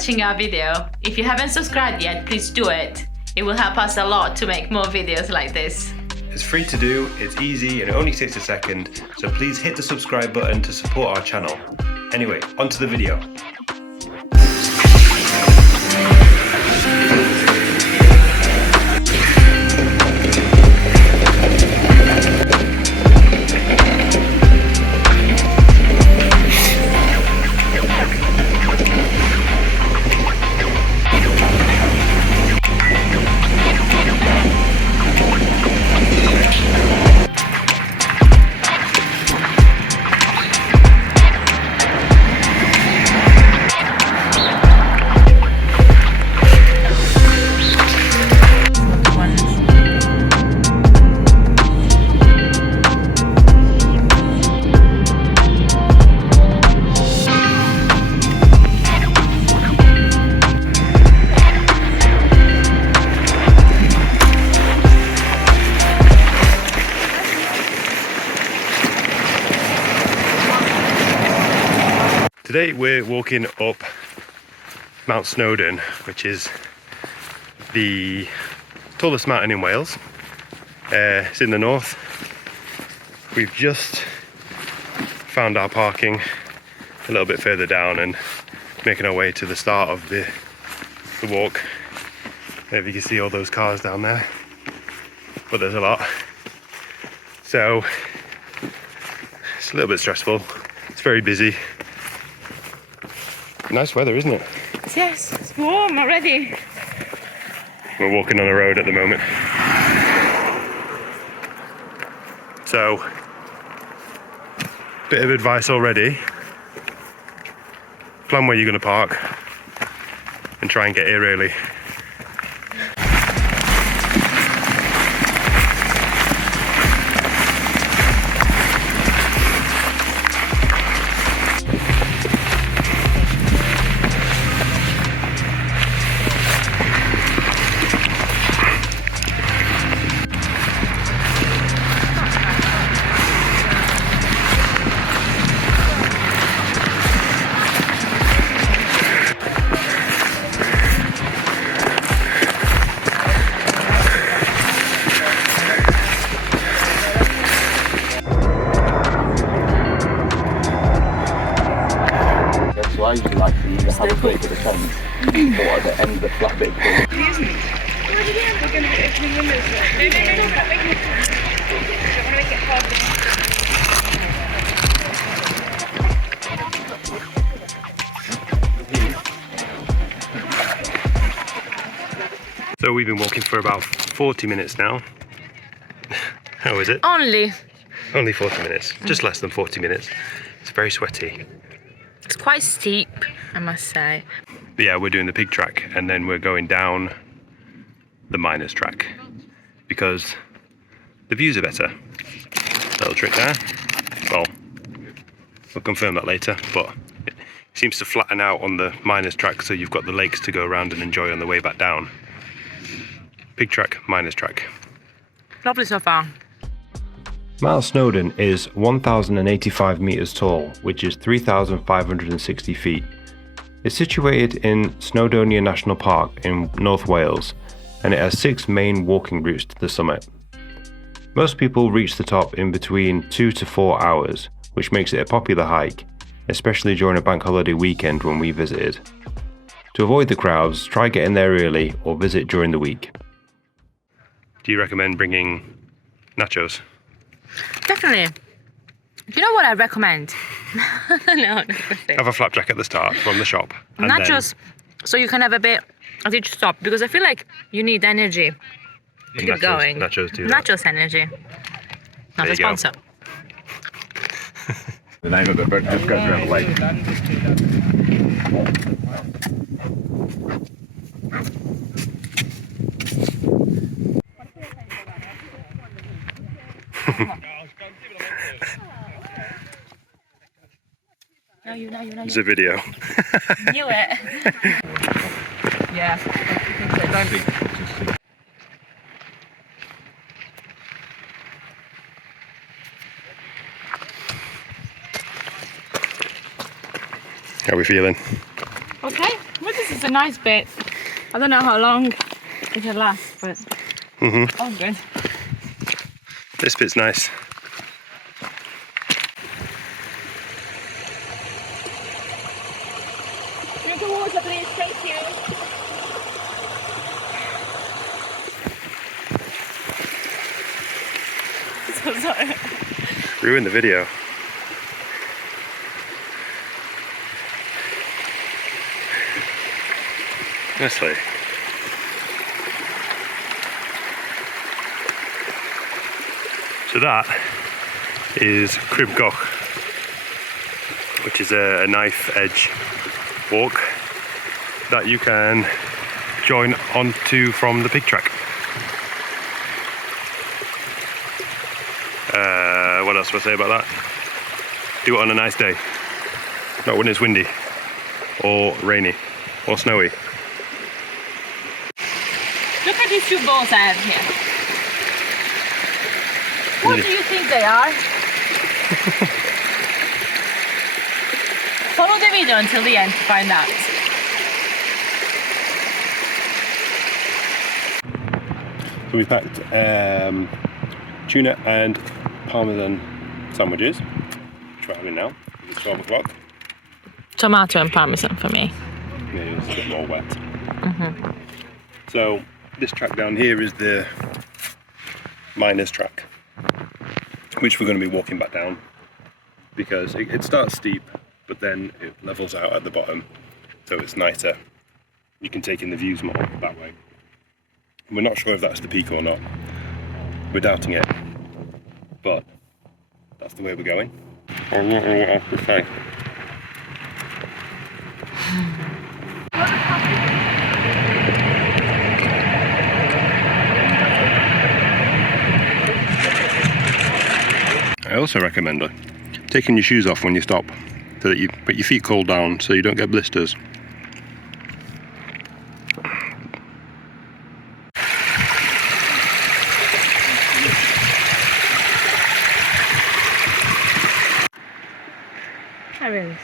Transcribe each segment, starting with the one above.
watching our video. If you haven't subscribed yet, please do it. It will help us a lot to make more videos like this. It's free to do, it's easy, and it only takes a second, so please hit the subscribe button to support our channel. Anyway, onto the video. Today we're walking up Mount Snowdon, which is the tallest mountain in Wales. It's in the north. We've just found our parking a little bit further down and making our way to the start of the walk. If you can see all those cars down there, but there's a lot. So it's a little bit stressful. It's very busy. Nice weather, isn't it? Yes, it's warm already. We're walking on a road at the moment. So, bit of advice already. Plan where you're going to park and try and get here early. I usually like to either have a break at the tent or at the end of the flat bit. Excuse me. We're going to be opening windows. No, stop making it. I want to make it hard. So we've been walking for about 40 minutes now. How is it? Only 40 minutes, just less than 40 minutes. It's very sweaty. It's quite steep, I must say. But yeah, we're doing the pig track and then we're going down the miners track because the views are better. Little trick there. Well, we'll confirm that later, but it seems to flatten out on the miners track, so you've got the lakes to go around and enjoy on the way back down. Pig track, miners track. Lovely so far. Mount Snowdon is 1,085 metres tall, which is 3,560 feet. It's situated in Snowdonia National Park in North Wales, and it has 6 main walking routes to the summit. Most people reach the top in between 2 to 4 hours, which makes it a popular hike, especially during a bank holiday weekend when we visited. To avoid the crowds, try getting there early or visit during the week. Do you recommend bringing nachos? Definitely. Do you know what I recommend? No. Have a flapjack at the start from the shop. And nachos, so you can have a bit at each stop, because I feel like you need energy to keep going. Nachos do that. Nachos energy. Not a sponsor. The name of the book just goes around the lake. No, It's a video. Knew it. Yeah. How are we feeling? Okay. Well, this is is a nice bit. I don't know how long it'll last, but all good. This bit's nice. Drink of water, please. Thank you. So sorry. Ruined the video. Honestly. So that is Crib Goch, which is a knife edge walk that you can join onto from the pig track. What else do I say about that? Do it on a nice day, not when it's windy or rainy or snowy. Look at these two balls I have here. What do you think they are? Follow the video until the end to find out. So we packed tuna and parmesan sandwiches, which we're having now. It's 12 o'clock. Tomato and parmesan for me. Yeah, it's a bit more wet. So this track down here is the miners track, which we're going to be walking back down because it starts steep, but then it levels out at the bottom, so it's nicer. You can take in the views more that way. We're not sure if that's the peak or not. We're doubting it, but that's the way we're going. I don't know what else to say. I also recommend taking your shoes off when you stop, so that you put your feet cool down so you don't get blisters. I really.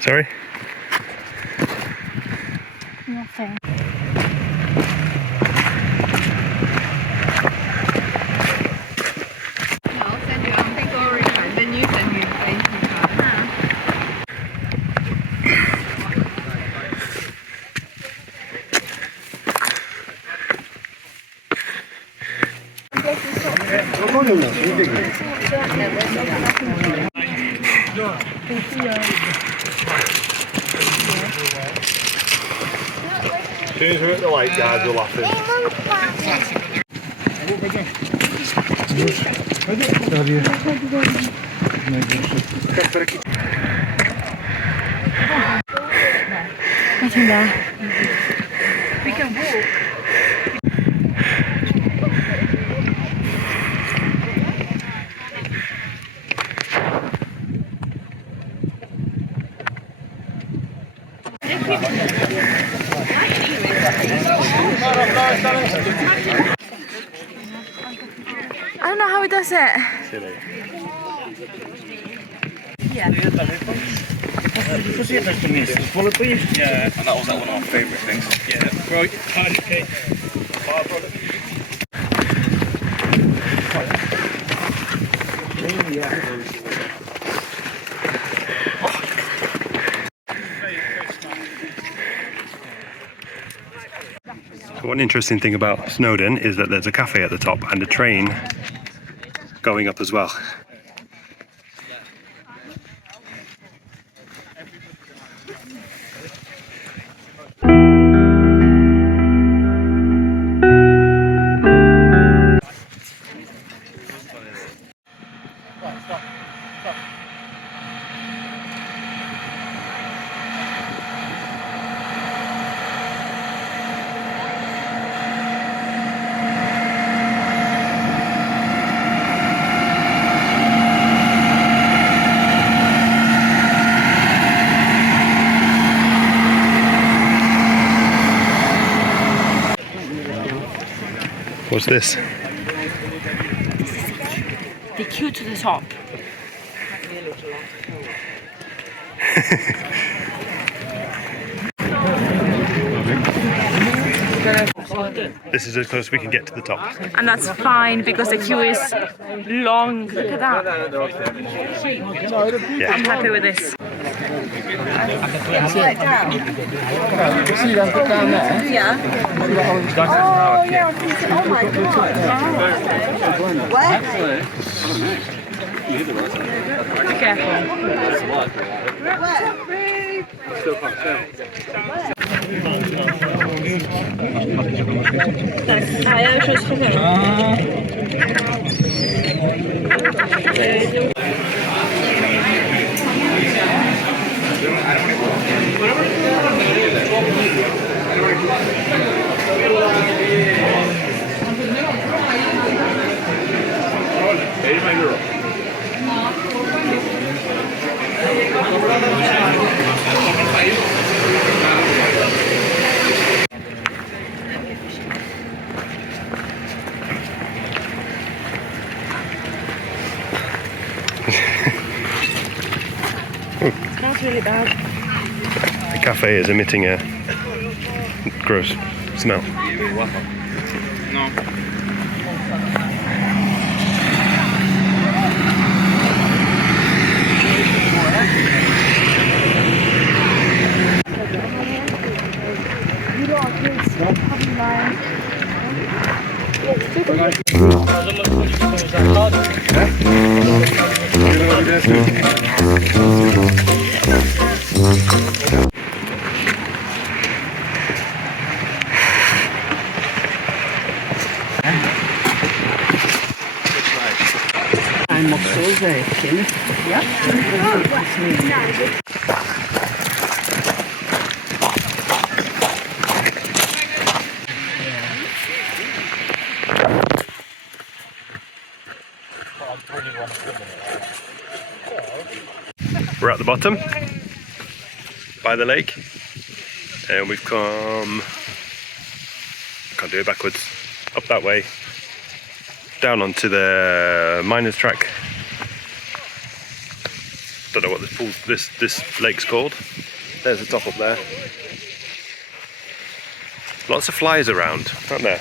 Sorry? Nothing. I'll send you, I think I already tried. Then you send me a thank you card. As soon as we're at the light, guys, we're laughing. Nothing there. We can walk. I don't know how he does it. Silly. Yeah, and that was like one of our favourite things. Yeah, right. Okay. So one interesting thing about Snowdon is that there's a cafe at the top and a train going up as well. What's this? The queue to the top. This is as close as we can get to the top. And that's fine because the queue is long. Look at that. Yeah. I'm happy with this. See them put down there? Yeah. Oh, yeah. Oh my god. Where? Be careful. A ja już rozpoczynam. Smells really bad. The cafe is emitting a gross smell. No. I'm också verkligen. Ja. We're at the bottom by the lake, and we've come, can't do it backwards, up that way, down onto the miners track. Don't know what this pool, this lake's called. There's the top up there. Lots of flies around, aren't there?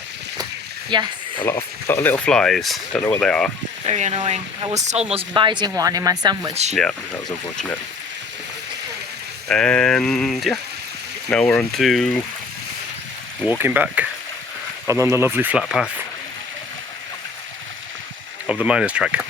Yes. A lot of little flies. Don't know what they are. Very annoying. I was almost biting one in my sandwich. Yeah, that was unfortunate. And yeah, now we're on to walking back on the lovely flat path of the miners' track.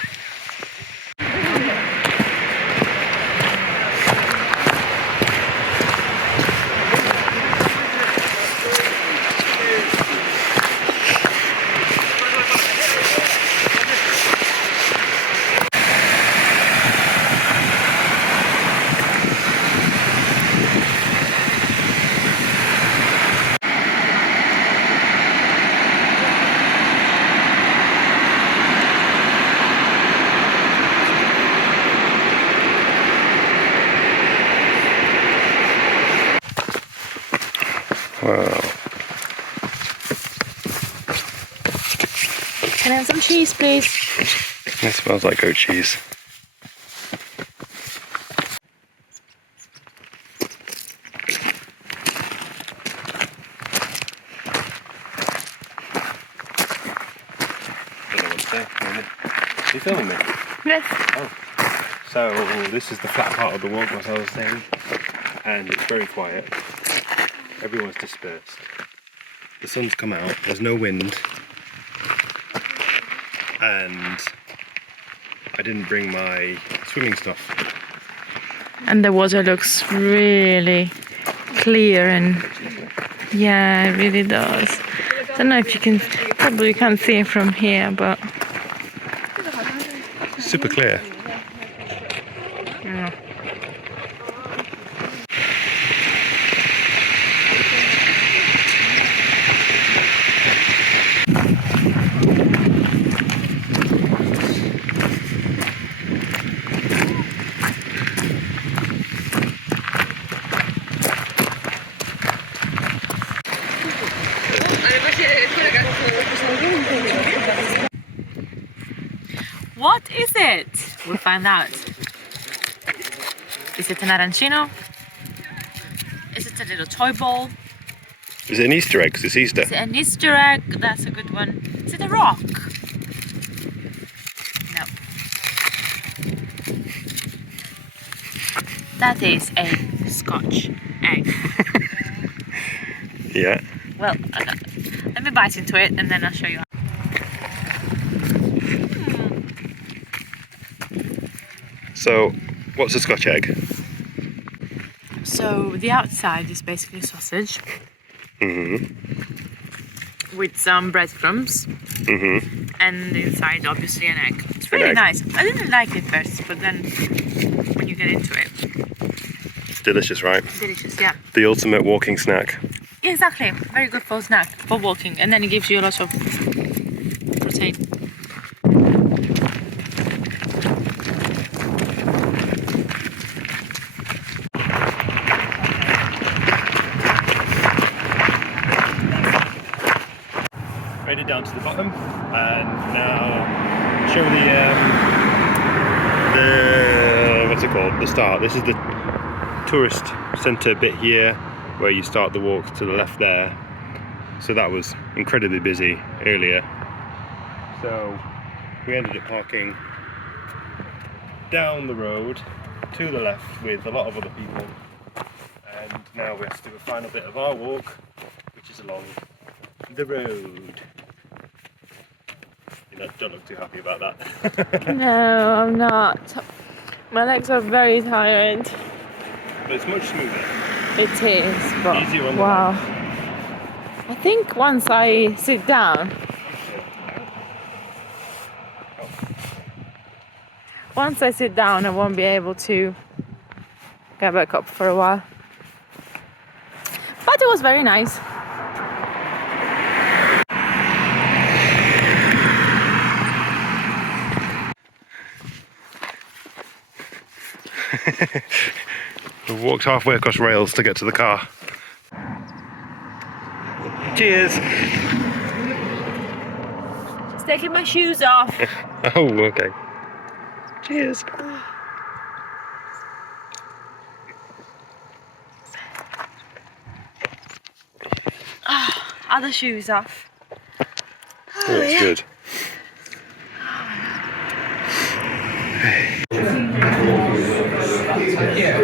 Wow. Can I have some cheese, please? It smells like goat cheese. Don't know what to say. Are you filming me? Yes. Oh. So this is the flat part of the walk, as I was saying, and it's very quiet. Everyone's dispersed. The sun's come out, there's no wind, and I didn't bring my swimming stuff. And the water looks really clear and yeah, it really does. I don't know if you can, probably you can't see it from here, but Super clear. yeah. What is it? We'll find out. Is it an arancino? Is it a little toy ball? Is it an Easter egg? 'Cause it's Easter. Is it an Easter egg? That's a good one. Is it a rock? No. That is a Scotch egg. Yeah. Well, let me bite into it and then I'll show you. So, what's a Scotch egg? So the outside is basically sausage Mm-hmm. with some breadcrumbs, Mm-hmm. and inside obviously an egg. It's really egg. nice. I didn't like it first, but then when you get into it, It's delicious, right? delicious. Yeah. The ultimate walking snack. Yeah, exactly. Very good for snack, for walking, and then it gives you a lot of protein. Made it down to the bottom, and now show the what's it called? The start. This is the tourist centre bit here, where you start the walk to the left there. So that was incredibly busy earlier. So we ended up parking down the road to the left with a lot of other people, and now we have to do a final bit of our walk, which is along the road. You don't look too happy about that. No, I'm not. My legs are very tired. But it's much smoother. It is, but Easier on the wow. I think once I sit down, I won't be able to get back up for a while. But it was very nice. We walked halfway across rails to get to the car. Cheers! It's taking my shoes off. Oh, okay. Cheers! Other shoes off. Oh, that's good. Yeah.